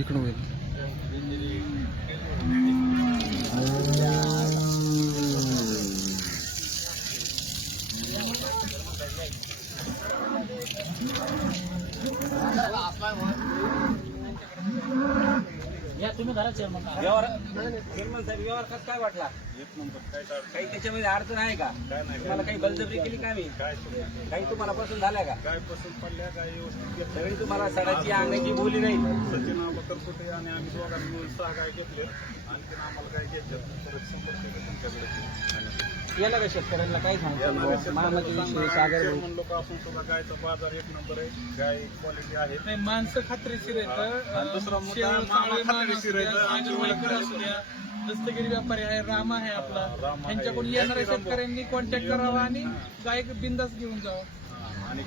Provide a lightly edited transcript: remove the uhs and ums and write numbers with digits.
इकडं होईल. या तुम्ही घरात चेअरमन साहेब व्यवहार कसं काय वाटला? एक नंबर. काही त्याच्यामध्ये अडचण आहे का? काय नाही. तुम्हाला काही बलजबरी केली का मी? काही तुम्हाला पसंत झाल्या का? काय पसंत पडल्या काय व्यवस्थित सगळी तुम्हाला सडाची अंगाची बोली नाही. सचिन आंबेकर कुठे आणि आम्ही दोघांनी मिळून 6 गाय घेतले. आणखीन आम्हाला काय घेतलं परत 100% तुमच्याकडे येणार शेतकऱ्यांना काय सांगतो? मामाचे विषय सागर भाऊ. लोक असून सुद्धा गायचा बाजार एक नंबर आहे. गाय क्वालिटी आहे. नाही, माणसं खात्रीशीर आहेत. आणि दुसरा मुद्दा मामा खात्रीशीर आहेत. दस्तगिरी व्यापारी आहे, राम आहे आपला. राम आहे. त्यांच्याकडून येणाऱ्या शेतकऱ्यांनी कॉन्टॅक्ट करावा आणि गाय बिंदास घेऊन जावं. आणि